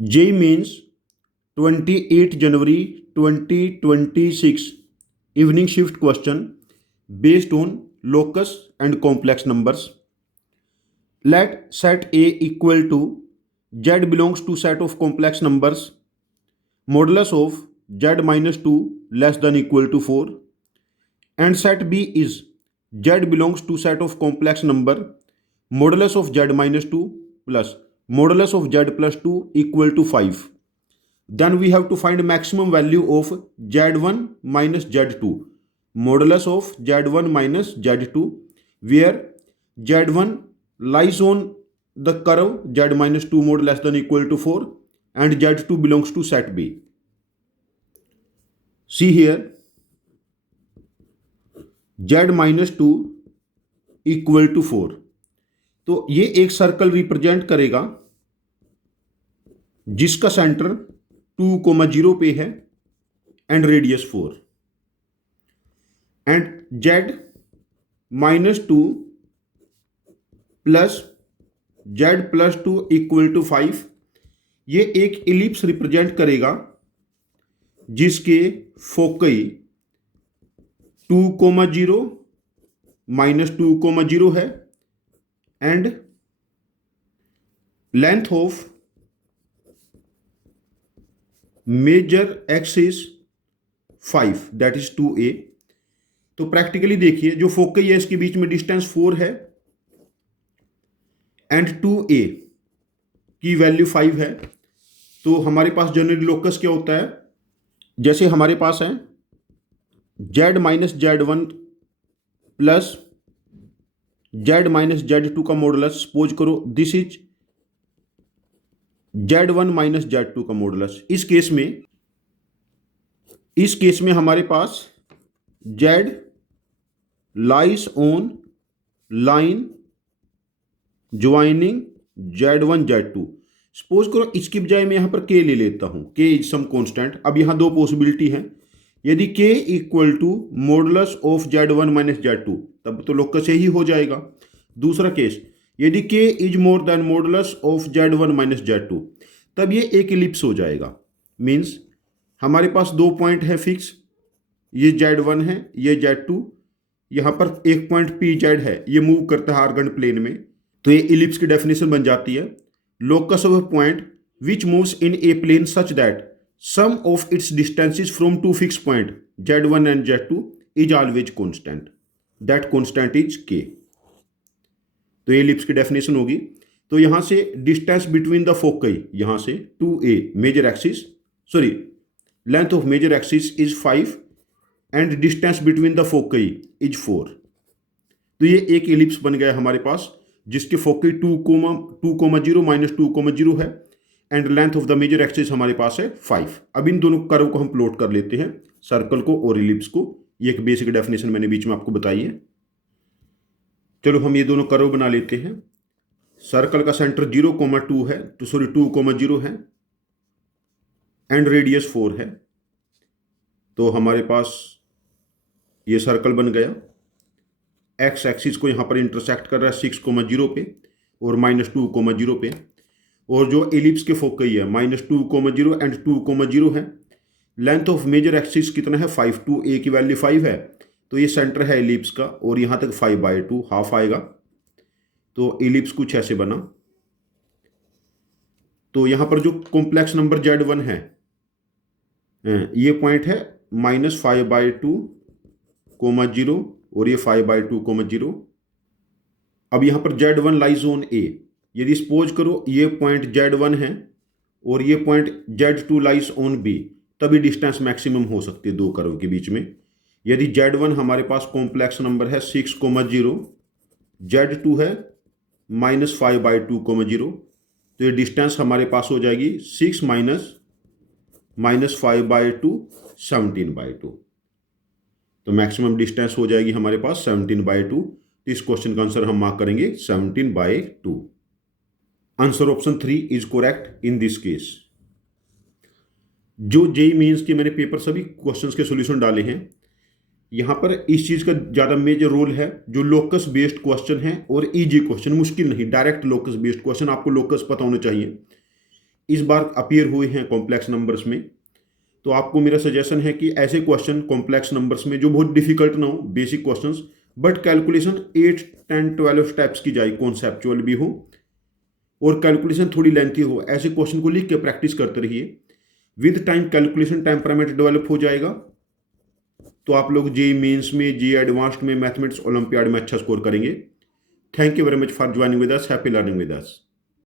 JEE Mains 28 January 2026 evening shift question based on locus and complex numbers. Let set A equal to Z belongs to set of complex numbers modulus of Z minus 2 less than equal to 4, and set B is Z belongs to set of complex number modulus of Z minus 2 plus modulus of Z plus 2 equal to 5. Then we have to find maximum value of Z1 minus Z2, modulus of Z1 minus Z2, where Z1 lies on the curve Z minus 2 mod less than equal to 4 and Z2 belongs to set B. See here, Z minus 2 equal to 4, तो ये एक circle represent करेगा जिसका centre 2,0 पे है and radius 4, and Z minus 2 plus Z plus 2 equal to 5, ये एक ellipse represent करेगा जिसके फोकई 2,0 माइनस 2,0 है and length of major axis 5 that is 2a. तो प्रैक्टिकली देखिए, जो फोकई है इसके बीच में डिस्टेंस 4 है एंड 2a की वैल्यू 5 है. तो हमारे पास जनरली लोकस क्या होता है, जैसे हमारे पास है Z minus Z1 plus Z minus Z2 का मॉडुलस. सपोज करो this is Z1 minus Z2 का मॉडुलस. इस केस में हमारे पास Z lies on line joining Z1 Z2. Suppose करो इसकी बजाय मैं यहां पर K ले लेता हूं. K is some constant. अब यहां दो पॉसिबिलिटी है. यदि K equal to modulus of Z1 minus Z2 तब तो लोकस यही हो जाएगा. दूसरा केस, यदि K is more than modulus of Z1 minus Z2 तब ये एक इलिप्स हो जाएगा. मीन्स हमारे पास दो पॉइंट है फिक्स, ये Z1 है, ये Z2, यहाँ पर एक पॉइंट PZ है, ये मूव करता है आर्गन प्लेन में. तो ये इलिप्स की डेफिनेशन बन जाती है, locus of a point which moves in a plane such that sum of its distances from two fixed point Z1 and Z2 is always constant. That constant is K. तो ये ellipse की definition होगी. तो यहां से distance between the फोकई, यहां से 2a major axis, sorry length of major axis is 5 and distance between the foci is 4. तो ये एक इलिप्स बन गया हमारे पास जिसके फोकई 2,0 माइनस 2,0 है and length of the major axis हमारे पास है 5. अब इन दोनों कर्व को हम प्लॉट कर लेते हैं, सर्कल को और इलिप्स को. ये एक बेसिक डेफिनेशन मैंने बीच में आपको बताई है. चलो हम ये दोनों कर्व बना लेते हैं. सर्कल का सेंटर 0,2 है, तो सॉरी 2,0 है एंड रेडियस 4 है. तो हमारे पास ये सर्कल बन गया. एक्स एक्सिस को यहाँ पर इंटरसेक्ट कर रहा है 6,0 पे और माइनस 2,0 पे. और जो एलिप्स के फोकई है माइनस 2,0 एंड 2,0 है. लेंथ ऑफ मेजर एक्सिस कितना है 5, 2a की वैल्यू 5 है. तो ये सेंटर है एलिप्स का और यहाँ तक 5/2 हाफ आएगा. तो एलिप्स कुछ ऐसे बना. तो यहाँ पर जो कॉम्प्लेक्स नंबर Z1 है, ये पॉइंट है माइनस 5/2, और ये 5/2, अब यहाँ पर Z1 लाइज ऑन A. यदि सपोज करो ये पॉइंट Z1 है और ये point Z2 lies on B, तभी डिस्टेंस मैक्सिमम हो सकती है दो कर्व के बीच में. यदि Z1 हमारे पास कॉम्प्लेक्स नंबर है 6,0, Z2 है माइनस 5/2, तो ये डिस्टेंस हमारे पास हो जाएगी 6 माइनस 5/2, 17/2. तो मैक्सिमम डिस्टेंस हो जाएगी हमारे पास 17/2. इस क्वेश्चन का आंसर हम मार्क करेंगे 17/2. Answer option 3 is correct in this case. जो जेईई मेंस के मैंने पेपर सभी क्वेश्चंस के सॉल्यूशन डाले हैं, यहाँ पर इस चीज़ का ज़्यादा मेजर रोल है जो लोकस बेस्ड क्वेश्चन है और इजी क्वेश्चन, मुश्किल नहीं, डायरेक्ट लोकस बेस्ड क्वेश्चन. आपको लोकस पता होना चाहिए. इस बार अपीयर हुए हैं कॉम्प्लेक्स नंबर्स में। तो आपको मेरा सजेशन है कि ऐसे क्वेश्चन कॉम्प्लेक्स नंबर्स में जो बहुत डिफिकल्ट ना हो, basic questions, but calculation 8, 10, 12 steps की जाए, कॉन्सेप्चुअल भी हो और कैलकुलेशन थोड़ी लेंथी हो, ऐसे क्वेश्चन को लिख के प्रैक्टिस करते रहिए। With time calculation temperament develop हो जाएगा, तो आप लोग जेईई मेंस में, जेईई एडवांस्ड में, मैथमेटिक्स ओलंपियाड में अच्छा स्कोर करेंगे। Thank you very much for joining with us. Happy learning with us.